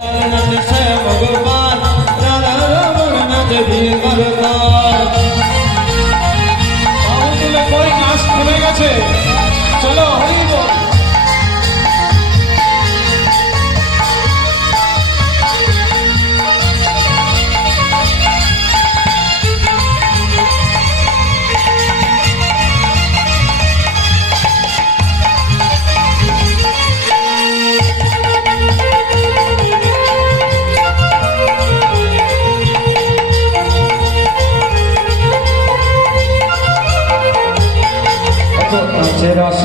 ভগবান রাধা রমন নাচ দিয়ে ভগবান কই নাচ থেমে গেছে, চলো হরি বল। রস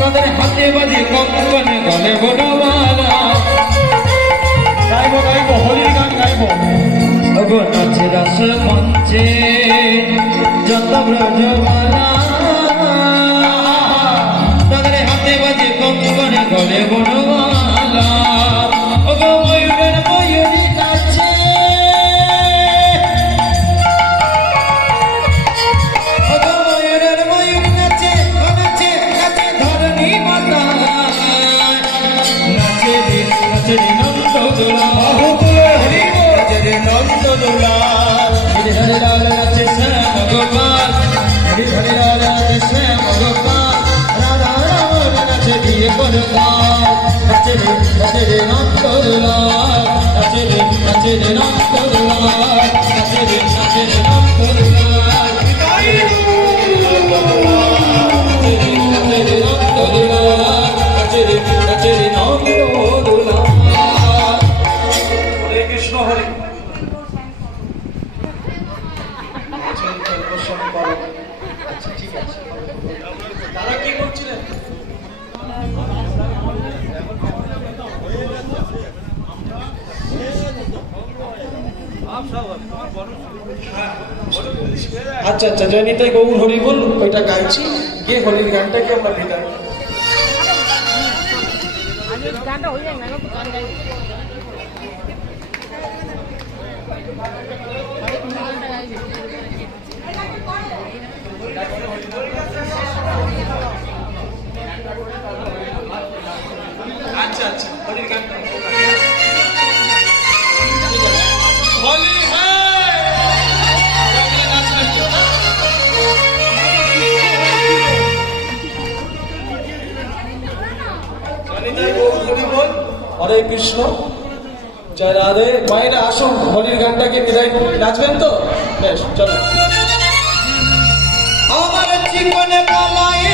তাদের হাতে বাজে কঙ্কনে গলে বনবালা গাইবো গাইবো হরির গান গাইবো। ওগো নাচে রস মঞ্চে যত ব্রজবালা তাদের হাতে বাজে কঙ্কনে গলে বনবালা ওগো ময়ূরের ময়ূরী নাচে আচ্ছা আচ্ছা, জয়নিতাই গৌর হরি বল ওইটা গাইছি, গিয়ে হরির গানটাকে আমরা বিদায়। আচ্ছা আচ্ছা, হরির গানটা হলি হরে কৃষ্ণ, জয় রাধে। মায়েরা আসুন, হরির গানটাকে বিদায় নাচবেন তো? বেশ, চলো। আমার জীবনে কালায়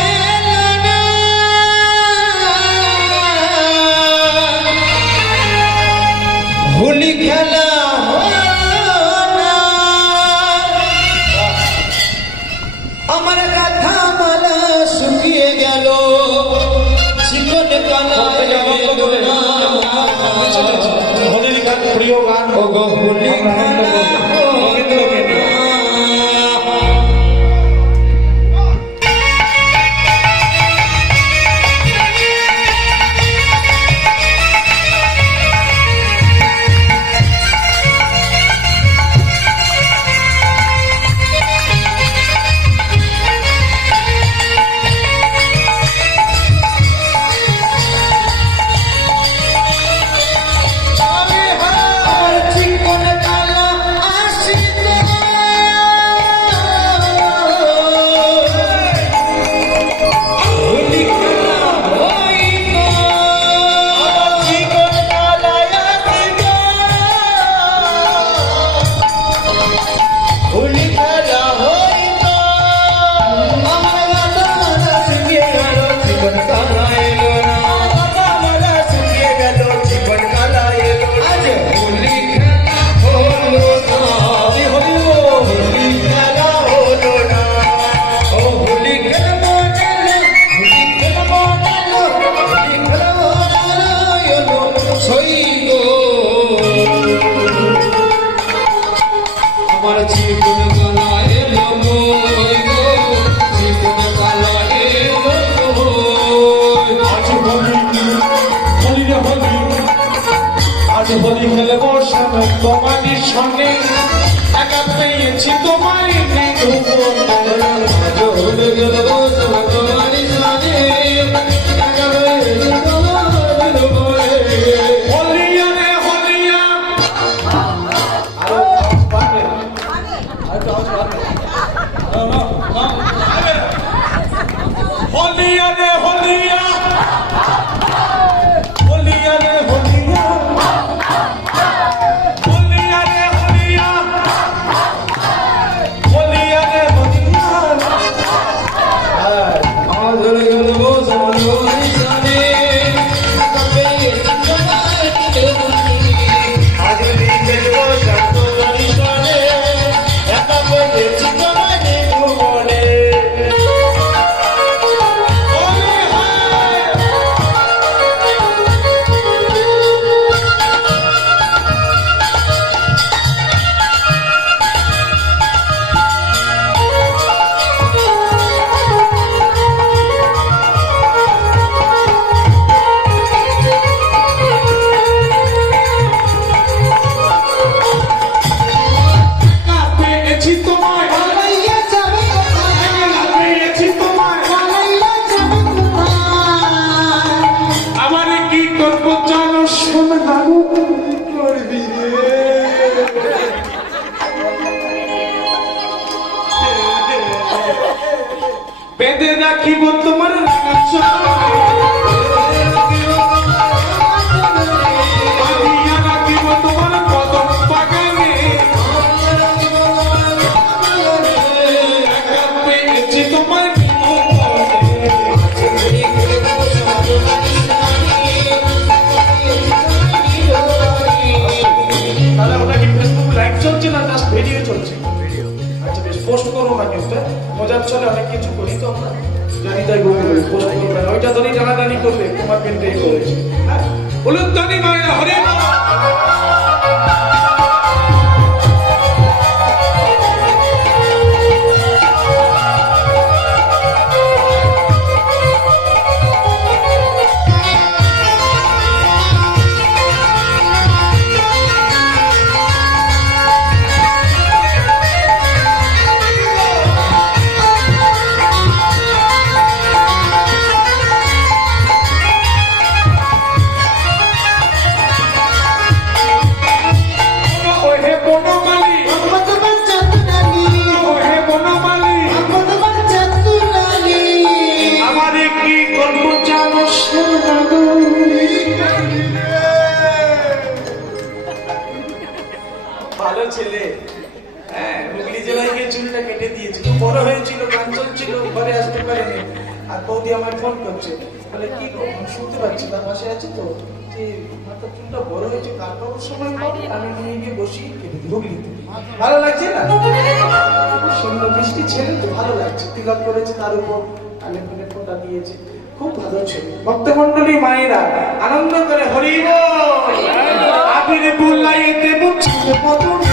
হোলি খেলা আমার গাথা মালা শুকিয়ে গেল জীবন কালা হরির গান প্রিয় গান, হোলি খেলা হোলি খেলবো তোমারই সঙ্গে, একা পেয়েছি তোমারই হলিয়া রে হলিয়া হলিয়া রে হলিয়া হলিয়া রে হলিয়া হলিয়া রে হলিয়া আমার ধরে গেল সমান বলিসানে কবে তোমায় দিতে বলি আজ দিতে বসাতো বলিসানে একা বলেছি তোমায় দেব মনে পেয়েছি তোমায় হারাইয়া যাবে কোথায়? পেয়েছি তোমায় হারাইয়া যাবে কোথায়? আমার কি করবো জানো শোনা লাগু করবি রে বেঁধে রাখিব তোমার বাঁধিয়া রাখিব তোমার কদম বাগানে একা পেয়েছি তোমার তাহলে ওটা কি ফেসবুক লাইভ চলছে না জাস্ট ভিডিও চলছে আচ্ছা বেশ পোস্ট করবো না কিন্তু মজার চলে অনেক কিছু করি তো আমরা জানি তাই গুগল পোস্ট করবে না ওইটা ধরেই টানাটানি করবে তোমার পেনটা এই করেছে হ্যাঁ বলুন জানি মায়েরা হরে না ওহে বনমালী মোহাম্মদ বাচ্চাতুরানী, ওহে বনমালী মোহাম্মদ বাচ্চাতুরানী। আমারে কি করবো জানো শোনা ভালো ছেলে হ্যাঁ হুগলি জেলায় গিয়ে চুলটা কেটে দিয়েছে তো বড় হয়েছিল গান চলছিল ঘরে আসতে পারেনি আর বৌদি আমায় ফোন করছে বলে কি গো আমি শুনতে পাচ্ছি তার পাশে আছে তো যে মাথার চুলটা বড় হয়েছে কাটানোর সময় পাবে আমি নিয়ে গিয়ে বসি কেটে দিই হুগলিতে ভালো লাগছে না সুন্দর মিষ্টি ছেলে তো ভালো লাগছে তিলক করেছে তার উপর কানে ফোনে ফোনটা দিয়েছে খুব ভালো ছেলে ভক্তমন্ডলী মায়েরা আনন্দ করে হরিব আবির বুলাইতে বুঝতে পদমে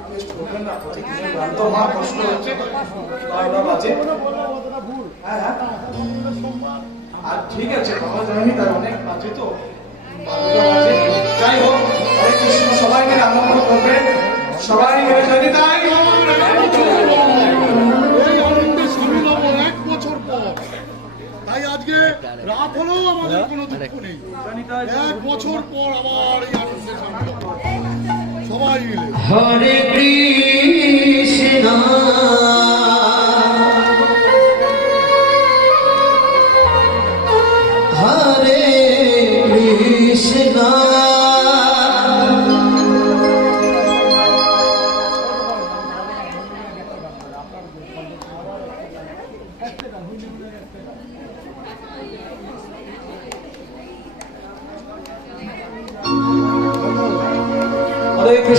রিকোয়েস্ট করবেন না, প্রতিদিনের গান তো আমার কষ্ট হচ্ছে, 12টা বাজে। হ্যাঁ হ্যাঁ, আর ঠিক আছে, বাবা যায়নি, তার অনেক বাজে তো, 12টা বাজে। যাই হোক, হরে কৃষ্ণ, সবাই মিলে আনন্দ করবেন, সবাই মিলে যদি তাই এই আনন্দে সামিল হবো 1 বছর পর। তাই আজকে রাত হলেও আমাদের কোনো দুঃখ নেই। 1 বছর পর আবার এই আনন্দে সামিল হবো সবাই মিলে। হরে কৃষ্ণ হরে কৃষ্ণ হরে কৃষ্ণ।